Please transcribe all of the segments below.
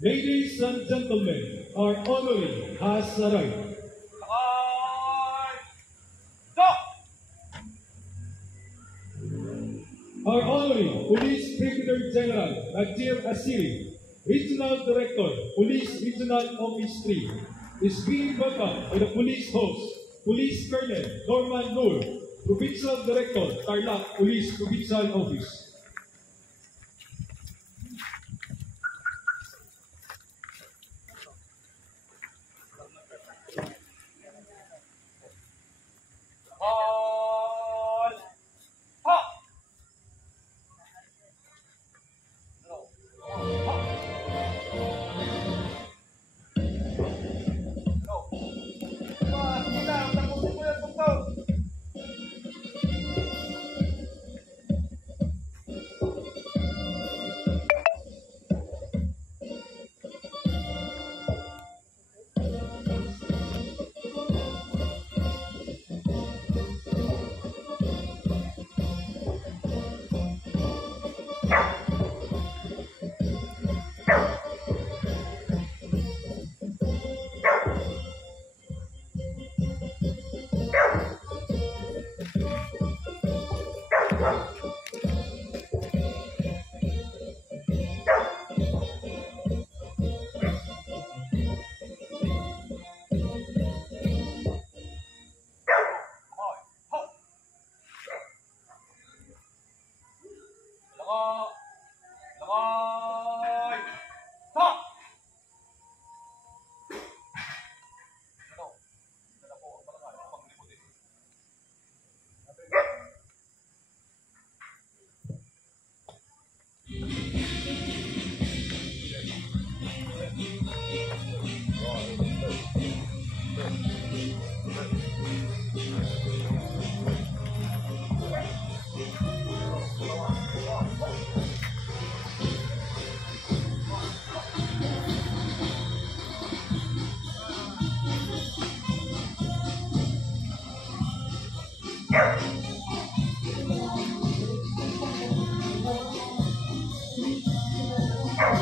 Ladies and gentlemen, our honoree has arrived. Our honoree, Police Brigadier General Najir Asiri, Regional Director, Police Regional Office 3, is being welcomed by the police host, Police Colonel Norman Noor, Provincial Director, Tarlac Police Provincial Office.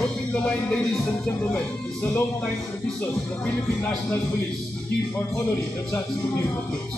Moving the line, ladies and gentlemen, is a long-time tradition of the Philippine National Police to give our honoree the chance to give the troops.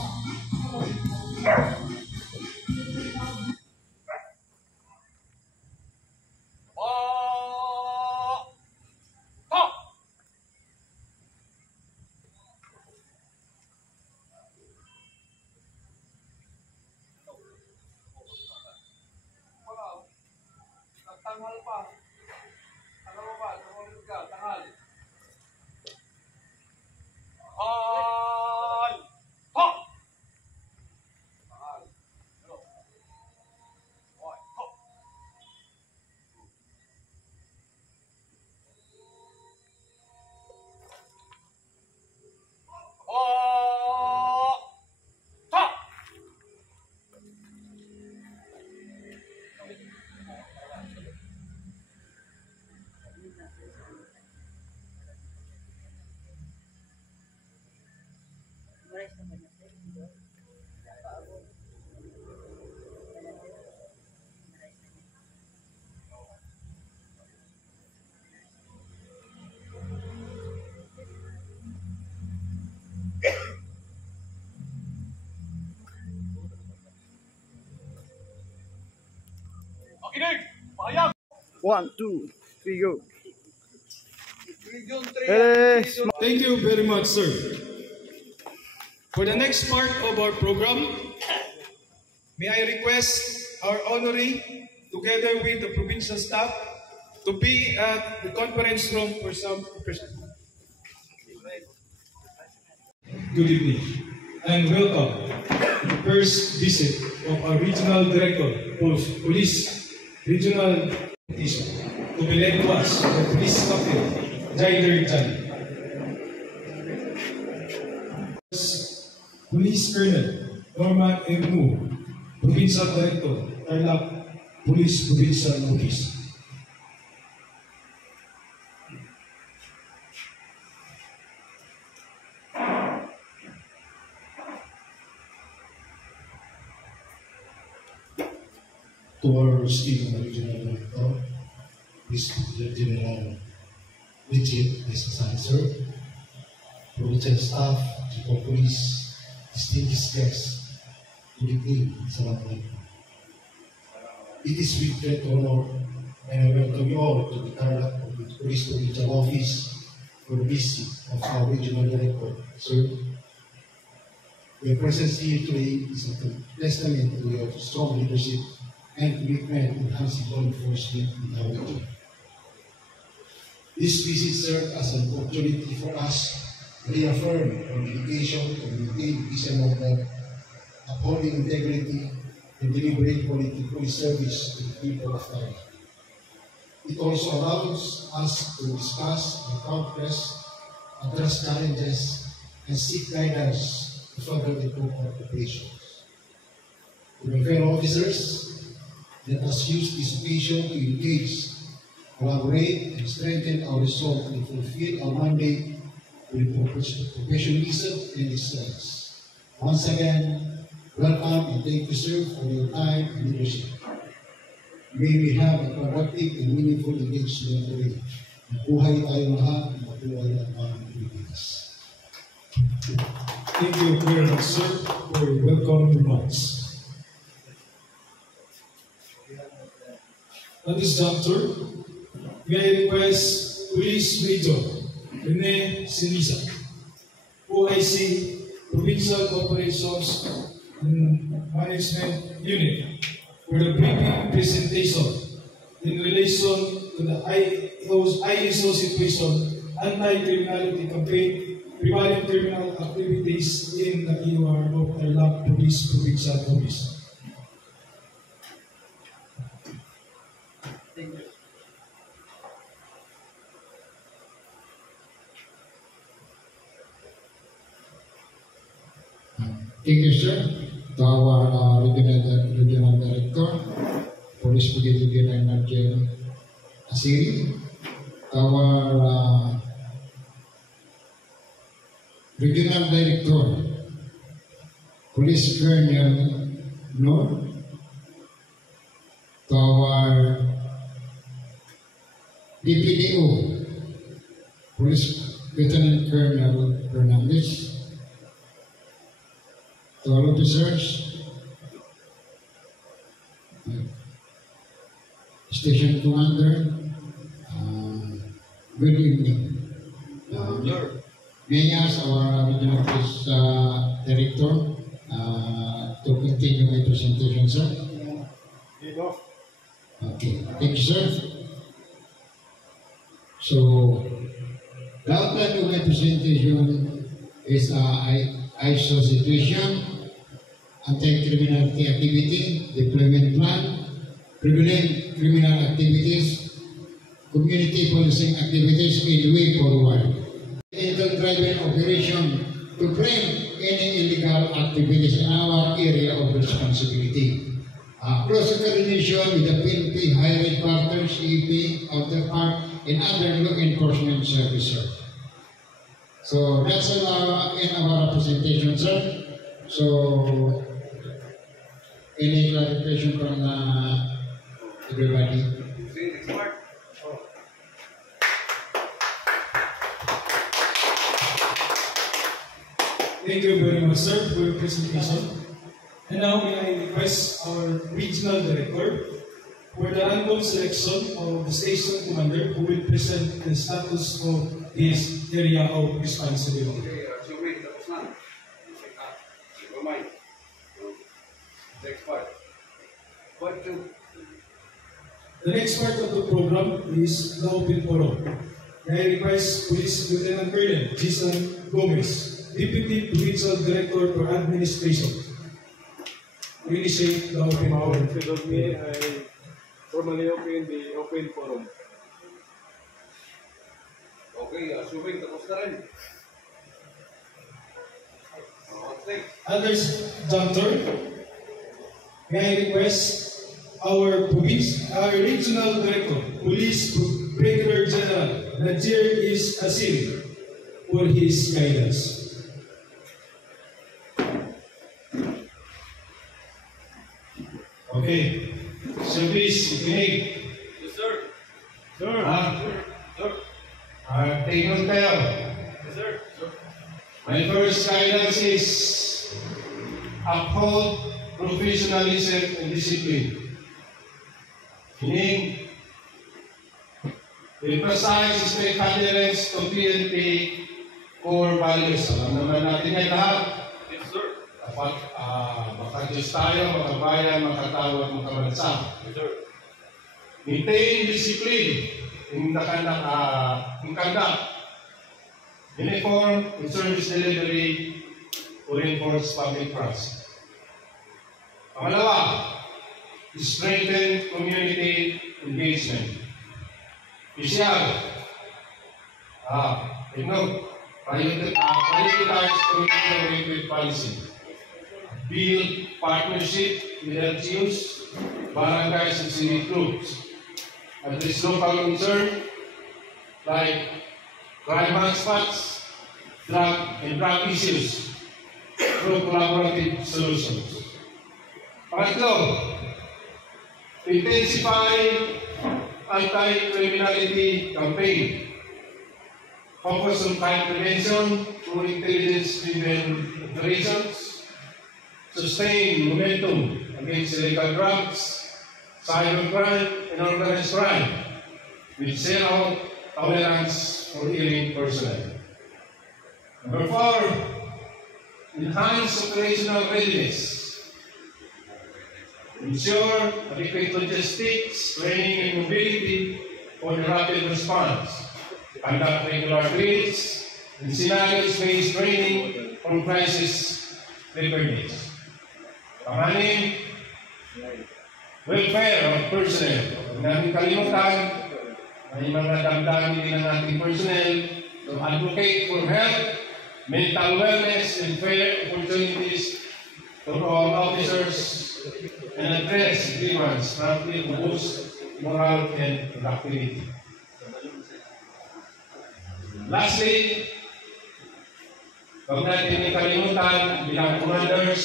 One, two, three, go. Thank you very much, sir. For the next part of our program, may I request our honoree, together with the provincial staff, to be at the conference room for some questions. Good evening and welcome to the first visit of our Regional Director of Police Regional to be led to us by Police Captain Jaider Jan. Police Colonel Norman M. Noor, Provincial Director, Tarlac Police Provincial Office. To our esteemed Regional Director, Police General Legit necessary, sir. Provincial staff, chief of police, distinguished guests, good evening, salamat. It is with great honor and I welcome you all to the Tarlac Police Provincial Office for the visit of our regional director, sir. Your presence here today is a testament to your strong leadership and commitment to enhancing law enforcement in our region. This visit served as an opportunity for us to reaffirm our dedication to maintain peace and order, upholding integrity, and delivering quality police service to the people of Tarlac. It also allows us to discuss the progress, address challenges, and seek guidance to further improve our operations. To my fellow officers, let us use this occasion to engage, collaborate, and strengthen our resolve to fulfill our mandate with professionalism and excellence. Once again, welcome and thank you, sir, for your time and leadership. May we have a productive and meaningful engagement today. Mabuhay tayo lahat, mabuhay ang mga Pilipinas. Thank you very much, sir, for your welcome remarks. At this juncture, may I request Police Major Rene Sinisa, OIC Provincial Operations and Management Unit, for the briefing presentation in relation to the ISO situation, anti-criminality campaign, prevalent criminal activities in the EOR of Tarlac Police Provincial Office. Thank you. Thank you, sir. To our regional director, Police Brigadier General Asiri, to our regional director, Police Colonel Noor, to our DPDO, Police Lieutenant Colonel Fernandez, to all officers, Station Commander, good evening. May I ask our Regional Police Director to continue my presentation, sir? Okay, thank you, sir. So, the outline of my presentation is ISO situation, anti-criminality activity, deployment plan, prevalent criminal activities, community policing activities in way forward. Illegal driving operation to prevent any illegal activities in our area of responsibility. Close coordination with the PNP, Higher Headquarters, CEP, Outer Park, and other law enforcement services. So that's in our presentation, sir. So, any clarification from everybody? Thank you very much, sir, for your presentation. And now may I request our regional director for the random selection of the station commander who will present the status of his area of responsibility. Okay, so wait, tapos na. Never mind. Next part. Part 2. The next part of the program is the open forum. May I request Police Lieutenant Colonel Jason Gomez, Deputy Provincial Director for Administration, to initiate the open forum. With me, I formally open the open forum. Okay, assuming tapos na rin. What's next? Others, Doctor, may I request our regional director, Police Brigadier General Najir is Asiri, for his guidance. Okay, so please, behave. Yes, sir. Sir. Sir. Take note kayo. Yes, sir. My first guidance is uphold professionalism and discipline. Meaning, emphasize strict adherence to PNP core values. Alam naman natin yan lahat. Yes, sir. Dapat makadyos tayo, makabayan, makatawag, makabansa. Yes, sir. Maintain discipline in conduct, uniform and service delivery to reinforce public trust. Pangalawa, strengthen community engagement. Isyag, prioritize community-oriented policy. Build partnership with LGUs, barangays, and civic groups. Address local concern like crime hotspots, drug issues through collaborative solutions. Pangatlo, intensify anti-criminality campaign. Focus on crime prevention through intelligence-driven operations. Sustain momentum against illegal drugs, cybercrime, and organized crime with zero tolerance for erring personnel. Number 4, enhance operational readiness. Ensure adequate logistics, training, and mobility for the rapid response. Conduct regular drills and scenarios-based training for crisis preparedness. Panganim, welfare of personnel. Huwag namin kalimutan, may mga damdamin din ng ating personnel to advocate for health, mental wellness, and fair opportunities for all officers and address demands promptly to boost morale and productivity. Lastly, huwag natin kalimutan bilang commanders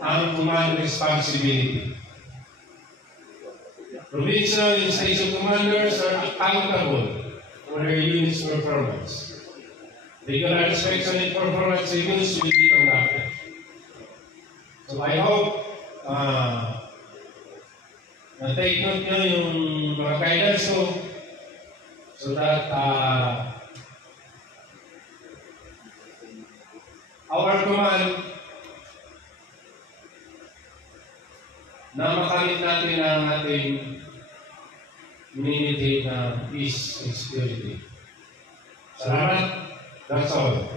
ang command responsibility. Provincial and station commanders are accountable for their unit's performance. Regular inspection and performance reviews will be conducted. So I hope na-take note nyo yung mga guidance ko so that our command na makamit natin ang ating community na peace and security. Salamat. That's all.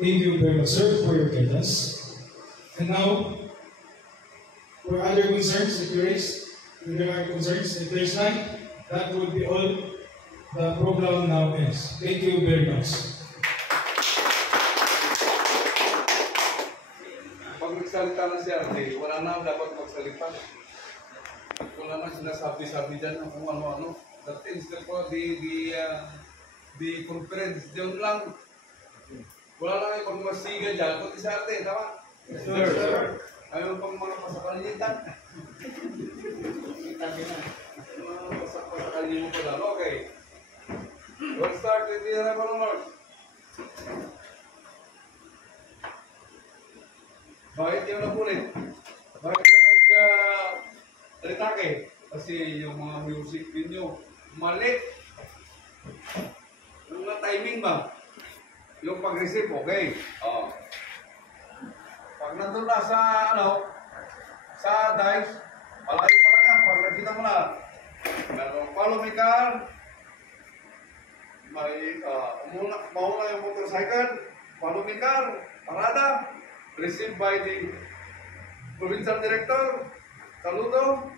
Thank you very much, sir, for your guidance. And now, for other concerns, if you raise, if there are concerns, if there's none, that would be all. The program now ends. Thank you very much. Pag nagsalita na siya, wala na dapat magsalita. Wala na sinasabi-sabi dyan ng kung ano-ano. That instead po, the conference, yun lang. Wala lang yung pagmasiga dyan, kundi sa arte, tama? Yes, sir. Ayaw pang mga pasakalitan. Mga pasakalitan pa lang. Okay. We'll start with the Honorable Lord. Bakit yung napulit? Bakit yung nag-retake? Kasi yung mga music ninyo, mali. Yung mga timing ba? Yung pag-receive, okay. Pag nandun na sa, sa dice, malayo pa lang yan. Pag nakita mo na, meron follow me car, may mauna yung motorcycle, follow me car, parada, received by the provincial director, saludo,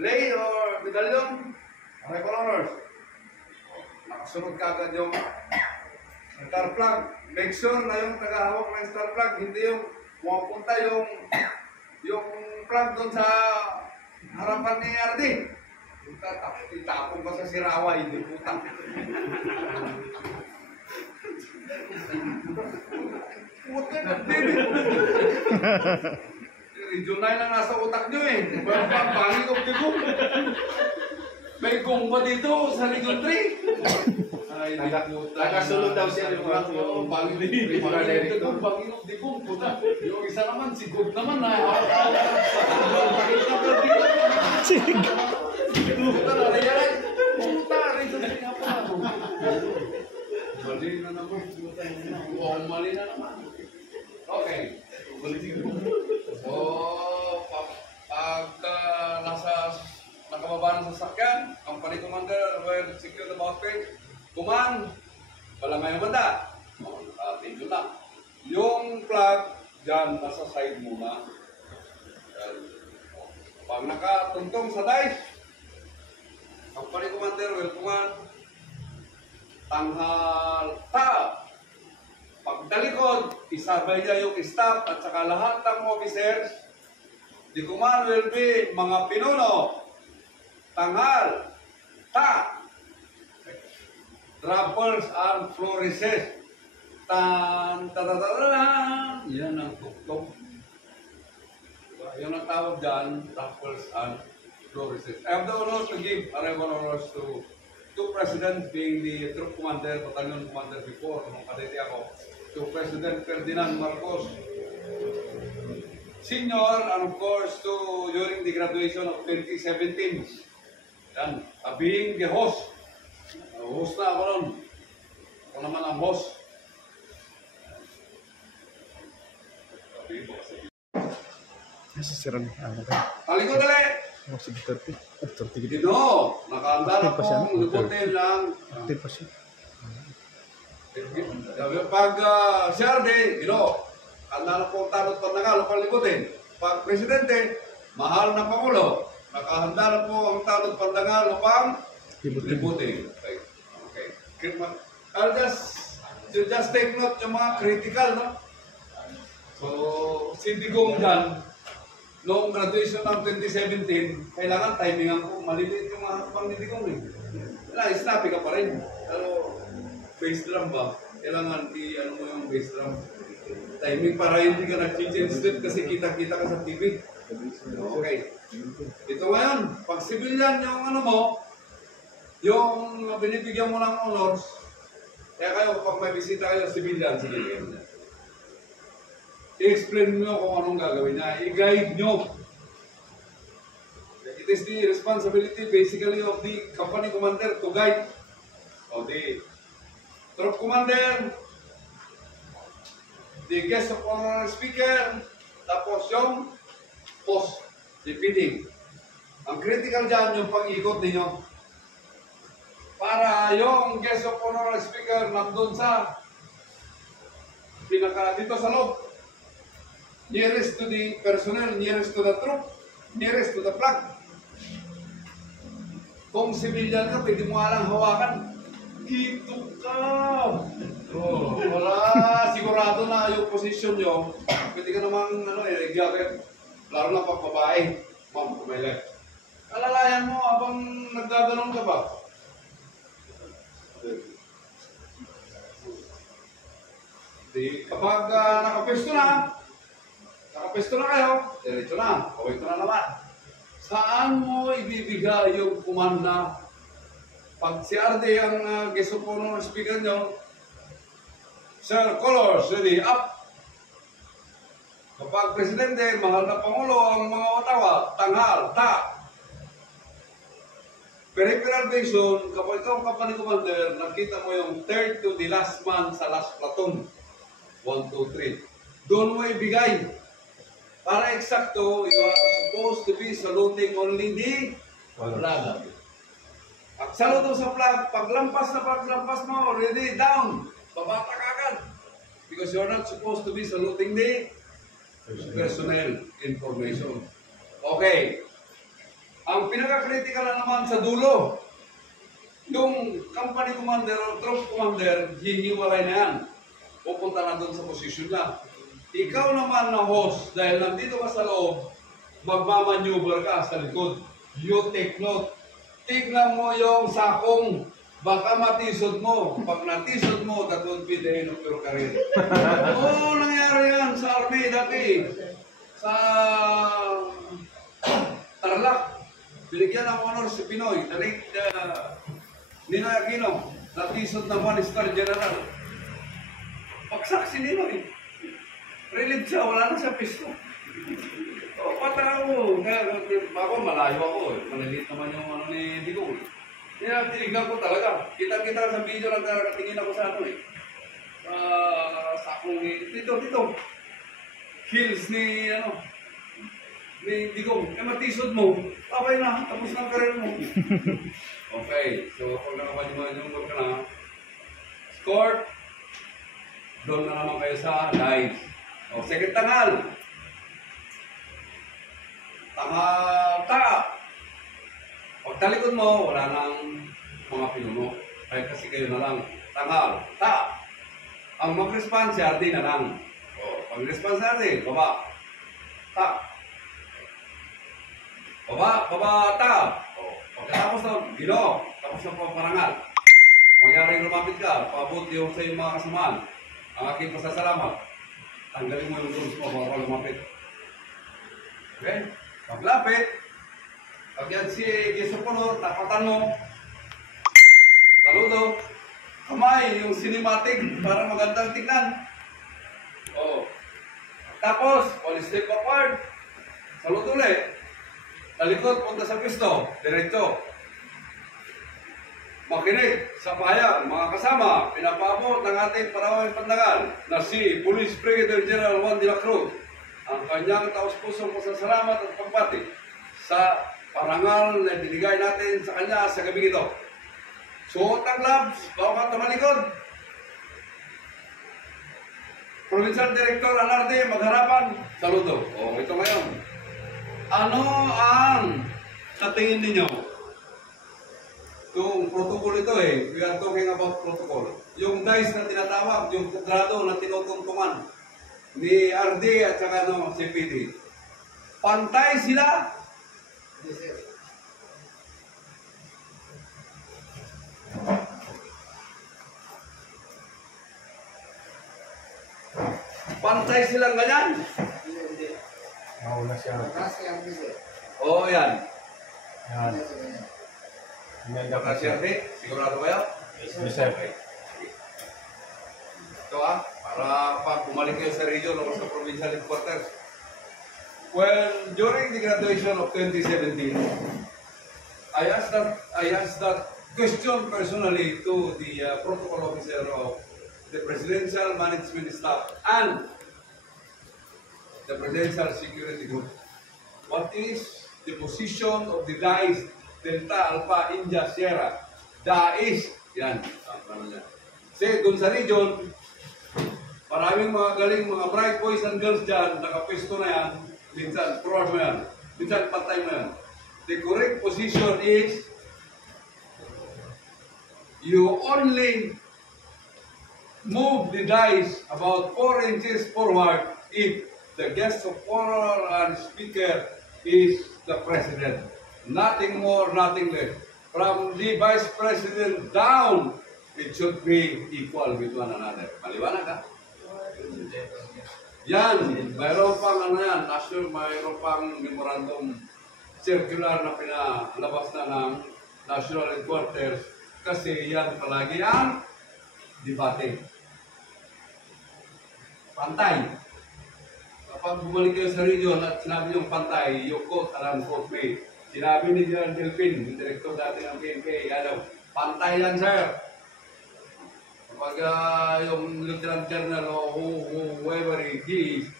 lay or medallion, arrival honors. Nakasunod ka agad yung star flag. Make sure na yung tagahawak ng star flag, hindi yung pumapunta yung flag doon sa harapan ni RD. Itapon pa sa Siraway, hindi puta. Puta na, baby. Region 9 ang nasa utak nyo eh. Banging of the Gong. May Gong ba dito sa Region 3? Ay, Nakasunod daw siya yung Banging of the Gong. Puta. Yung isa naman, si Gong naman na. Puta na, nangyari. Puta, Region 3 nga pa. Mali na naman. Mali na naman. Okay. So, pagka nakababa ng sasakyan, company commander will secure the bouquet. Command, wala ngayong banda. Nakatingin na. Yung flag, dyan, nasa side muna. Pag nakatuntong sa dice, company commander will command, tanghal ta. Pagdalikod, isabay niya yung staff at saka lahat ng officers. The command will be mga pinuno. Tanghal, ta. Droppers and flourishes. Tan, ta, ta, ta, ta, ta. Yan ang tuktok. Yung ang tawag dyan, droppers and flourishes. I have the honor to give arrival honors to two presidents, being the troop commander, battalion commander before, nung kadete ako, to President Ferdinand Marcos Senior, and of course to during the graduation of 2017. Yan, being the host. Host na ako nun. Ako naman ang host. Nasa siran. Talikod dali! Oh, sige, 30. 30 gitu. Dito, nakaanda na Active pa siya, no? pong liputin lang. Active pa siya. Pag siyarde, handa na po tanot panangalo panliputin. Pag presidente, mahal na Pangulo, nakahanda na po ang tanot panangalo pang liputin. Okay. I'll just take note yung mga critical, no? So, si Digong dyan, noong graduation ng 2017, kailangan timingan ko, maliliit yung mga pang ni Digong eh. Kailangan, snappy ka pa rin. Pero, bass drum ba? Kailangan ano mo yung bass drum. Timing para hindi ka nag-change step kasi kita-kita ka sa TV. Okay. Ito ngayon, pag civilian yung ano mo, yung binibigyan mo ng honors, kaya kayo pag may bisita kayo sa civilian, sige kayo. I-explain nyo kung anong gagawin niya. I-guide nyo. It is the responsibility basically of the company commander to guide. O the troop commander, the guest of honor speaker, tapos yung post, the feeding. Ang critical dyan yung pag-ikot ninyo. Para yung guest of honor speaker nandun sa pinaka dito sa loob. Nearest to the personnel, nearest to the troop, nearest to the flag. Kung civilian ka, pwede mo alang hawakan. Dito ka! Oh, wala, sigurado na yung posisyon nyo. Pwede ka namang, gyakit. Lalo na pag babae. Ma'am, kumay alalayan mo habang nagdadalang ka ba? Kapag nakapesto na kayo, diretso na, kawito na naman. Saan mo ibibigay yung kumanda? Pag si Arde ang guest of honor ng speaker nyo, Sir, colors, ready, up. Kapag presidente, mahal na Pangulo, ang mga watawa, tanghal, ta. Peripheral vision, kapag ikaw ang company commander, nakita mo yung third to the last man sa last platoon. 1, 2, 3. Doon mo ibigay. Para eksakto, you are supposed to be saluting only the flag. At saludo sa flag, paglampas mo, ready, down. Babata ka agad. Because you're not supposed to be saluting the personnel information. Okay. Ang pinaka-critical na naman sa dulo, yung company commander o troop commander, hihiwalay na yan. Pupunta na doon sa posisyon na. Ikaw naman na host, dahil nandito ka sa loob, magmamaneuver ka sa likod. You take note. Tignan mo yung sakong, baka matisod mo. Pag natisod mo, that would be the end of your career. Oo, nangyari yan sa army dati. sa Tarlac, binigyan ng honor si Pinoy, the late Ninoy Aquino, natisod ng 1-star general. Pagsak si Ninoy. Relieved siya, wala na siya pisto. O, pata ako. Ako, malayo ako. Malilit naman yung ano ni Digong. Kaya tinigan ko talaga. Kita-kita sa video lang talaga, tingin ako sa ano eh. Sa akong, dito. Hills ni, ni Digong. Matisod mo. Okay na, tapos na karir mo. Okay, so kung nakapaniman ka na, score, doon na naman kayo sa live. O, second tangal. Ta. Pag talikod mo, wala nang mga pinuno. Kahit kasi kayo na lang. Tangal. Ta. Ang mag-response, si Ardi na lang. O, pag-response si Ardi, baba. Ta. Baba, ta. O, pagkatapos na, gino. Tapos na parangal. Mangyaring lumapit ka, paabot yung sa iyong mga kasamaan. Ang aking pasasalamat. Tanggalin mo yung rules mo para lumapit. Okay? Paglapit, pag yan si Gisupunor, tapatan mo. Saludo. Kamay, yung cinematic para magandang tignan. Oh. Tapos, one step backward. Saludo ulit. Talikod, punta sa pisto. Diretso. Makinig sa pahayag, mga kasama, pinapaabot ng ating Panawang Pandangal na si Police Brigadier General Juan de la Cruz ang kanyang taos-pusong pasasalamat at pagbati sa parangal na binigay natin sa kanya sa gabing ito. Suot ang gloves, bawat tumalikod. Provincial Director Anarte, magharapan. Saludo. O, ito ngayon. Ano ang sa tingin ninyo? Yung protocol ito eh, we are talking about protocol. Yung dice na tinatawag, yung kudrado na tinutungtungan ni RD at saka si PD. Pantay sila? Pantay silang ganyan? Nauna siya. Oo, yan. Yan. Ganda ka Kasi siya. RD, sigurado kayo? Yes, sir. Ito para pag bumalik kayo sa region o sa provincial headquarters. Well, during the graduation of 2017, I asked that question personally to the protocol officer of the Presidential Management Staff and the Presidential Security Group. What is the position of the DAIS Delta Alpha India Sierra? DAIS, yan. Kasi doon sa region, maraming mga galing, mga bright boys and girls dyan, nakapesto na yan, minsan pro mo yan, minsan patay mo yan. The correct position is, you only move the dice about 4 inches forward if the guest of honor and speaker is the president. Nothing more, nothing less. From the vice president down, it should be equal with one another. Maliwanag ka? Yan, mayroon pang mayroon pang memorandum circular na pinalabas na ng National Headquarters kasi yan palagi ang debate. Pantay. Kapag bumalik kayo sa region at sinabi yung pantay, you quote alam quote me. Sinabi ni General Delpin, yung direktor dati ng PNP, pantay lang sir. Kapag yung Lieutenant Colonel o whoever he is,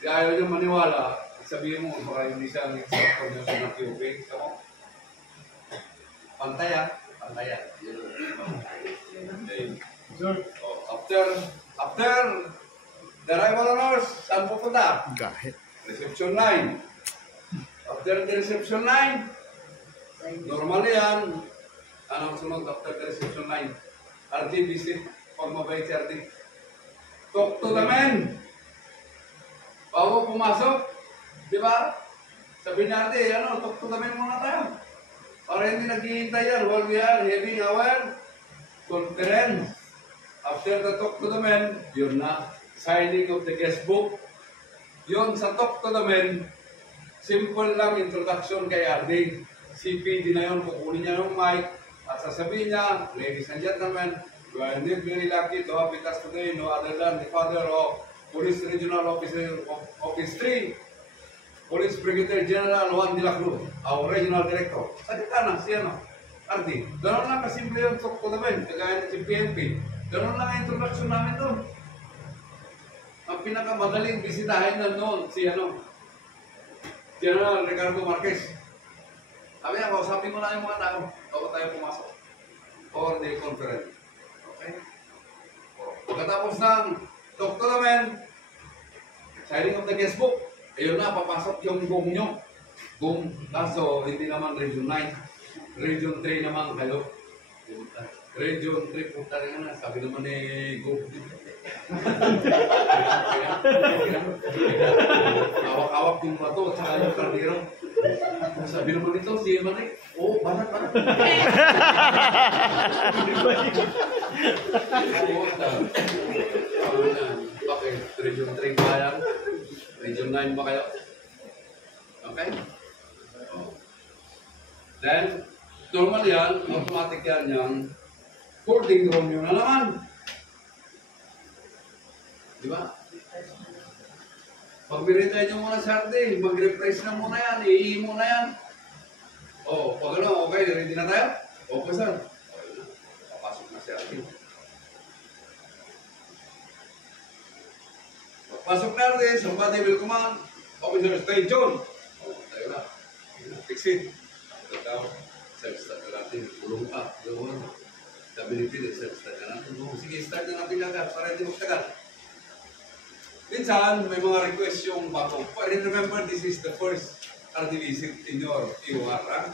ayaw nyo maniwala, sabihin mo, baka hindi siya ang instructor nyo sa POP. Pantay pantay After the rival honors, saan pupunta? Gahit. Reception line. After the reception line, normal yan. Anong sunod after the reception line? RD visit, pag mabait si RD. Talk to the men. Bago pumasok, di ba? Sabi ni RD, talk to the men muna tayo. Para hindi naghihintay yan while we are having our conference. After the talk to the men, yun na. Signing of the guest book. Yun, sa talk to the men, simple lang introduction kay RD. Si PD na yun, kukunin niya ng mic at sasabihin niya, ladies and gentlemen, we are indeed very lucky to have with us today no other than the father of Police Regional Officer of Office 3, Police Brigadier General Juan de la Cruz, our Regional Director. Salita na siya, no? RD. Ganon lang kasimple yung talk to the men, kagaya ng si PNP. Ganon lang ang introduction namin doon. Ang pinakamadaling bisitahin na noon, si General Ricardo Marquez. Sabi niya, kausapin mo na yung mga tao bago tayo pumasok for the conference. Okay? Pagkatapos ng talk to the men, signing of the guest book, ayun na, papasok yung gong nyo. Gong, kaso hindi naman Region 9. Region 3 naman kayo. Region 3, puta rin na, sabi naman ni Gong. Awak-awak yung bato at saka yung kardero. Sabi naman nito, si Manik, oh, banat. Okay, Region 3 ba yan? Region 9 ba kayo? Okay? Then, normal yan, automatic yan yung holding Romeo na naman. Di ba? Pag binitay nyo muna sa RD, mag-refresh na muna yan, iihi muna yan. O, pag ano, okay, ready na tayo? Okay, sir. Okay na. Papasok na si RD. Pagpasok na RD, somebody will command, officer, stay John. O, tayo na. Exit. Ito tao. Self-start na natin. Tulong pa. Stability, self-start na natin. Sige, start na natin agad para hindi magtagal. Minsan, may mga request yung bago. Remember, this is the first RD visit in your EOR.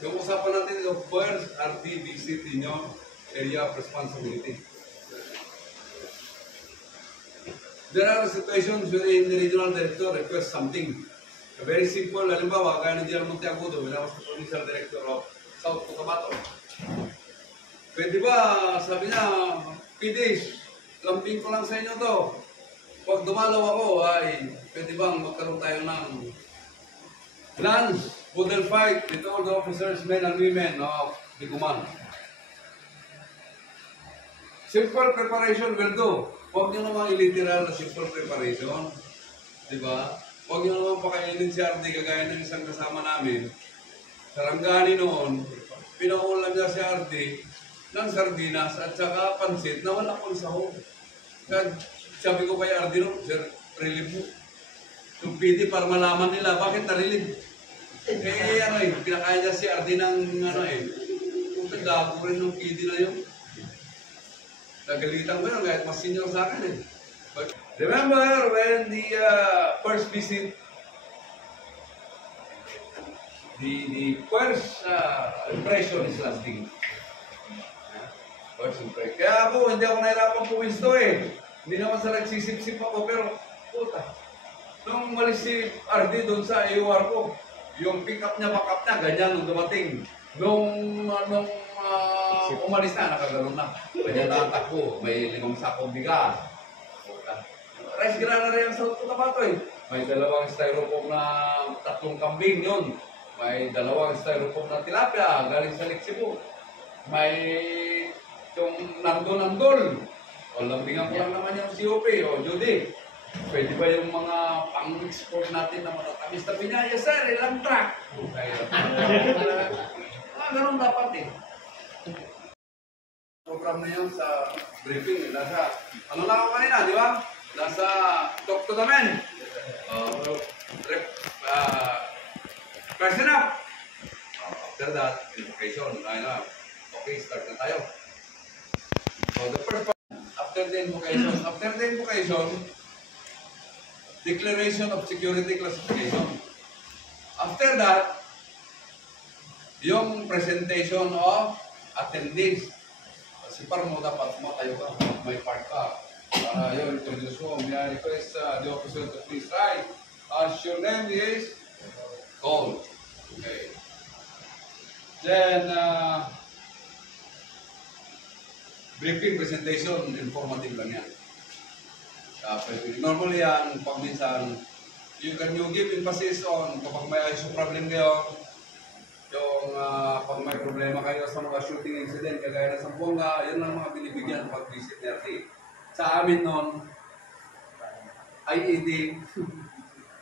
Yung usapan natin yung first RD visit in your area of responsibility. There are situations wherein the regional director requests something. Very simple, halimbawa, kaya ng General Monteagudo, when I was the provincial director of South Cotabato. Pwede ba, sabi niya, PDs, lambing ko lang sa inyo to. Pag dumalaw ako, ay pwede bang magkaroon tayo ng lunch, boodle fight with all the officers, men and women of the command. Simple preparation will do. Huwag nyo naman iliteral na simple preparation. Diba? Huwag nyo naman pakainin si RD kagaya ng isang kasama namin. Sarangani noon, pinaulam niya si RD ng sardinas at saka pansit na wala pang sahog. Sabi ko kay RD no, sir, relieve mo. Yung PD para malaman nila, bakit na-relieve? Pinakain niya si RD ng kung gago rin ng PD na yun. Nagalitan ko yun, kahit mas senior sa akin But remember when the first visit, the first impression is lasting. First impression. Kaya ako, hindi ako nahirapan pumisto Hindi naman sa nagsisip-sip ako, pero puta. Nung umalis si RD doon sa AOR ko, yung pick-up niya, back-up niya, ganyan nung dumating. Nung umalis na, nakaganon na. Ganyan na ang takbo, may 5 sakong bigas. Puta. Rice grana rin ang South Cotabato May 2 styrofoam na 3 kambing yun. May 2 styrofoam na tilapia, galing sa Lexibo. May yung nandol. O, lambingan ko lang naman yung COP, o Judy. Pwede ba yung mga pang-export natin na matatamis? Sabi niya, yes sir, ilang truck. Ganun dapat Program na yun sa briefing. Nasa, ano lang ako kanina, di ba? Nasa talk to the men. Question up. After that, invocation. Okay, start na tayo. So the first part, after the invocation, declaration of security classification. After that, yung presentation of attendees. Kasi parang mo dapat matayo ka, may part ka. Para yun, introduce mo. May I request the officer to please write. As your name is called. Okay. Then, briefing presentation, informative lang yan. Normally yan, pag minsan, can you give emphasis on kapag may issue problem kayo, yung pag may problema kayo sa mga shooting incident, kagaya ng Zamboanga, yun lang mga binibigyan pag visit ni RT. Sa amin noon, IED,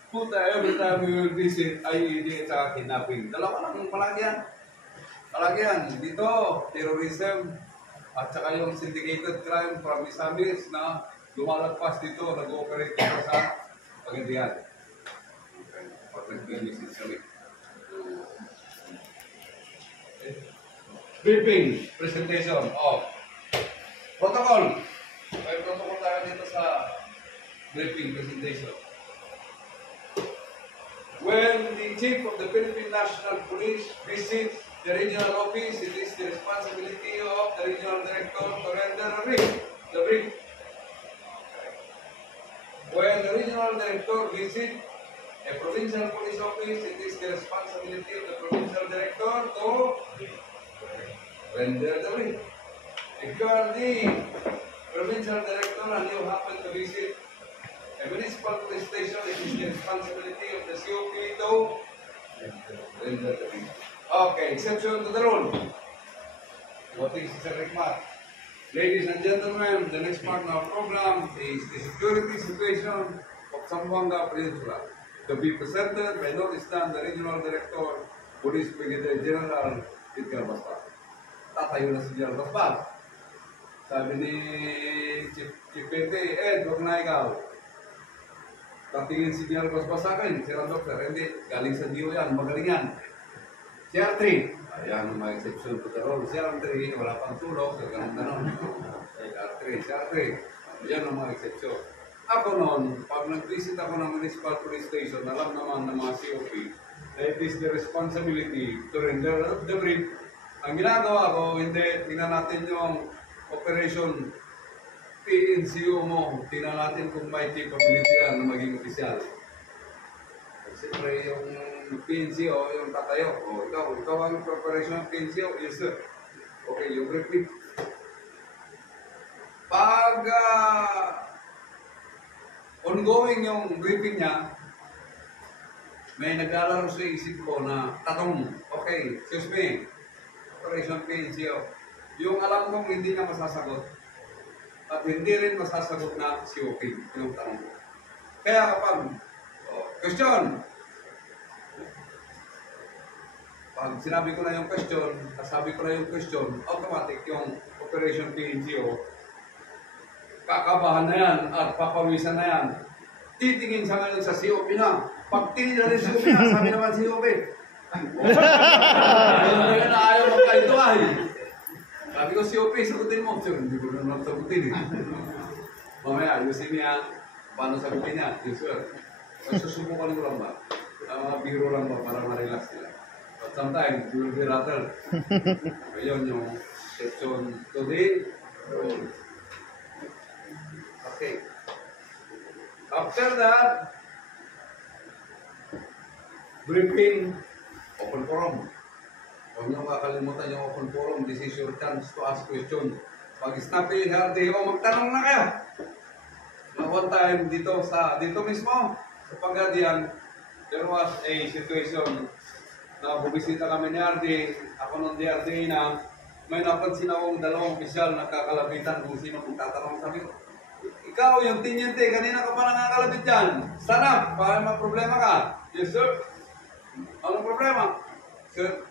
puta, every time we will visit, IED at kidnapping. Dalawa lang palagi yan. Palagi yan. Dito, terrorism, at saka yung syndicated crime from Isamis na lumalagpas dito, nag-ooperate dito sa Pagadian. Pag nag-visit kami. Briefing, presentation of protocol. May protocol tayo dito sa briefing presentation. When the Chief of the Philippine National Police visits the regional office, it is the responsibility of the regional director to render a brief. When the regional director visits a provincial police office, it is the responsibility of the provincial director to render the brief. If you are the provincial director and you happen to visit a municipal police station, it is the responsibility of the COP to render the brief. Okay, exception to the rule. What is Sir Rikmat? Ladies and gentlemen, the next part of our program is the security situation of Zamboanga Peninsula, to be presented by Northeastern, the Regional Director, Police Brigadier General Edgar Basbas. Tatayo na si General Basbas. Sabi ni Chief Pepe, huwag na ikaw. Tatingin si General Basbas sa akin, Sir Doctor, hindi, galing sa DO yan, magaling yan. CR3, ayan ang mga exception to the rule. CR3, wala pang tulog, ganun-ganun. CR3, ayan ang mga exception. Ako noon, pag nag-visit ako ng municipal police station, alam naman ng mga COP, it is the responsibility to render the brief. Ang ginagawa ko, hindi, tingnan natin yung operation PNCO mo, tingnan natin kung may capability yan na maging opisyal. Siyempre, yung PNCO, yung tatayo, ikaw ang preparation ng PNCO, yes sir. Okay, yung brief. Pag ongoing yung briefing niya, may naglalaro sa isip ko na tanong, okay, excuse me, operation PNCO, yung alam kong hindi niya masasagot at hindi rin masasagot na COP, yung tanong ko. Kaya kapag question. Pag sinabi ko na yung question, sabi ko na yung question, automatic yung operation PNCO, kakabahan na yan at papawisan na yan. Titingin sa ngayon sa COP na. Pag tingin na rin sa COP na, sabi naman COP. Ayaw na ayaw magkaituahin. Sabi ko COP, sagutin mo. Sir, hindi ko naman sagutin eh. Mamaya, ayusin niya. Paano sagutin niya? Yes sir. Susubukan ko lang ba? Biro lang ba para ma-relax nila? But sometimes, you will be rattled. Ayun yung section today. Okay. After that, briefing, open forum. Huwag niyo kakalimutan yung open forum. This is your chance to ask questions. Pag snappy yung HRD, magtanong na kayo. One time, dito mismo, sa Pagadian, there was a situation na bumisita kami ni RD, ako nung DRD na may napansin akong dalawang opisyal na kakalabitan kung sino kung tatanong. Sabi ko, ikaw yung tinyente, kanina ka pa nangakalabit dyan. Sana, baka may problema ka. Yes sir. Anong problema? Sir,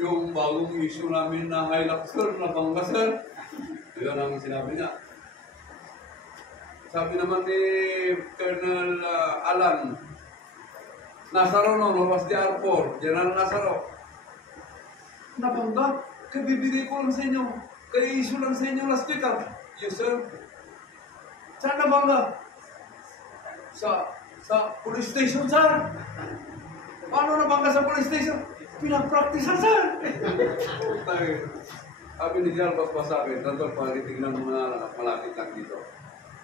yung bagong issue namin na Hilux na bangga sir. Yun ang sinabi niya. Sabi naman ni Colonel Alan Nazaro no, lumabas di R4, General Nazaro. Nabangga, kaya bibigay ko lang sa inyo. Kaya issue lang sa inyo last week. Yes sir. Saan nabangga? Sa police station sir. Paano nabangga sa police station? Pinag-practice sir. Sabi ni General Basbas sa akin, Tantor, pag-tingnan mo na malapit lang dito.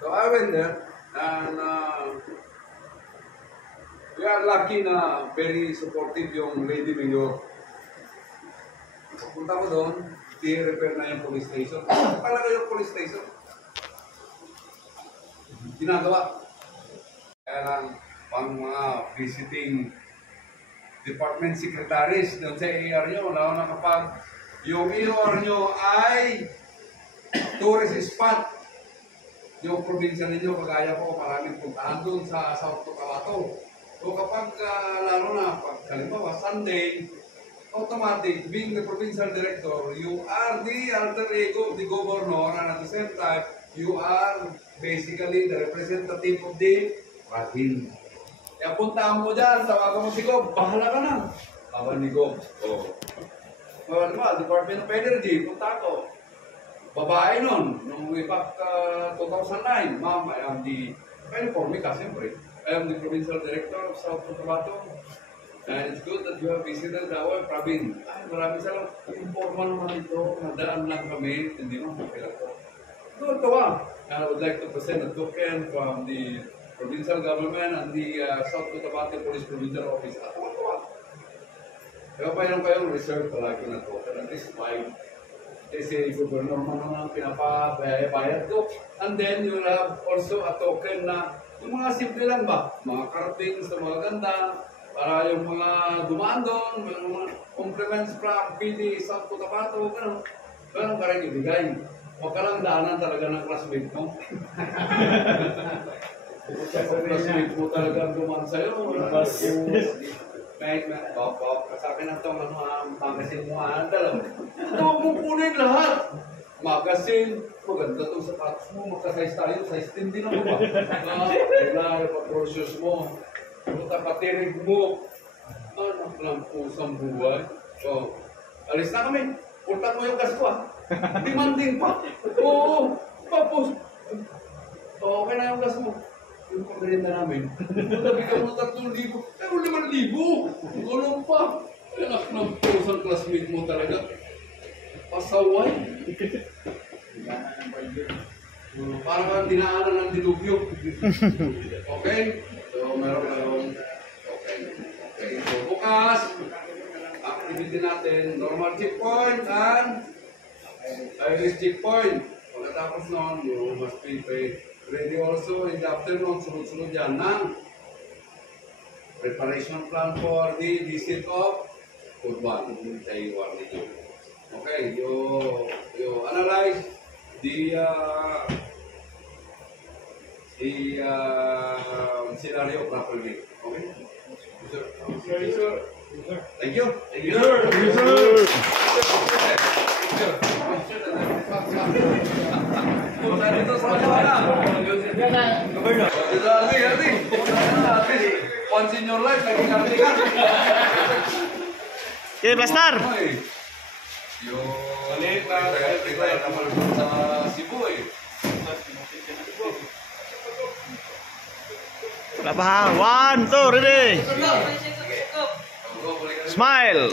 So I went there, and we are lucky na very supportive yung Lady Mayor. Punta ko doon, i-repair na yung police station. Talaga yung police station. Ginagawa. Kaya lang, pang mga visiting department secretaries doon sa AR nyo, lalo na kapag yung AR nyo ay tourist spot. Yung probinsya ninyo, kagaya ko, maraming puntahan doon sa South Cotabato. So kapag, lalo na, pag halimbawa, Sunday, automatic, being the provincial director, you are the alter ego of the governor, and at the same time, you are basically the representative of the Rahim. Kaya puntaan mo dyan, tawagan mo si Gob, bahala ka na. Tawagan ni Gob. Well, Department of Energy, punta ko. Babae nun, nung way back 2009, ma'am, I am the, for me ka, siyempre, I am the provincial director of South Cotabato. And it's good that you have visited our province. Ay, maraming salamat. Informal naman ito, nadaan lang kami, hindi mo makilala ko. Doon tawa. And I would like to present a token from the provincial government and the South Cotabato Police Provincial Office. At tawa-tawa. Kaya pa yan kayong reserve palagi na token. At least 5. Kasi gobernur mo naman pinapabayad ko. And then you have also a token na yung mga simple lang ba? Mga carvings na mga ganda. Para yung mga dumaan doon, mga compliments from PD South Cotabato, gano'n. Gano'n ka rin ibigay. Huwag ka lang daanan talaga ng classmate mo. Classmate mo talaga dumaan sa'yo. May sa akin na itong magazine mo dalawa. Ito, huwag mong kunin lahat. Magazine, maganda itong sapatos mo, magka-size tayo, size 10 din ako ba? Kailangan pa-process mo. Puta patirig mo. Anak lang pusang buhay. So, alis na kami. Pultan mo yung gas ko Demanding pa. Oo. Tapos, okay na yung gas mo. Yung pagrinda namin. Sabi ka mo 3,000. Pero 5,000. Gulong pa. Anak ng pusang classmate mo talaga. Pasaway. Parang ang dinaanan ng dilubyo. Okay? So, meron kayong okay. So, bukas, activity natin, normal checkpoint and iris checkpoint. Pagkatapos noon, you must be ready also in the afternoon, sunod-sunod yan ng preparation plan for the visit of Urban, Taiwan ninyo. Okay, you analyze the scenario properly. Okay? Yes, sir. Thank you. Thank you. Yes, sir. Dito sa mga Dito, Aldi. Once in your life, naging Aldi ka. Okay, Blaster! Yung retire naman sa Cebu Wala pa ha? 1, 2, ready! Smile!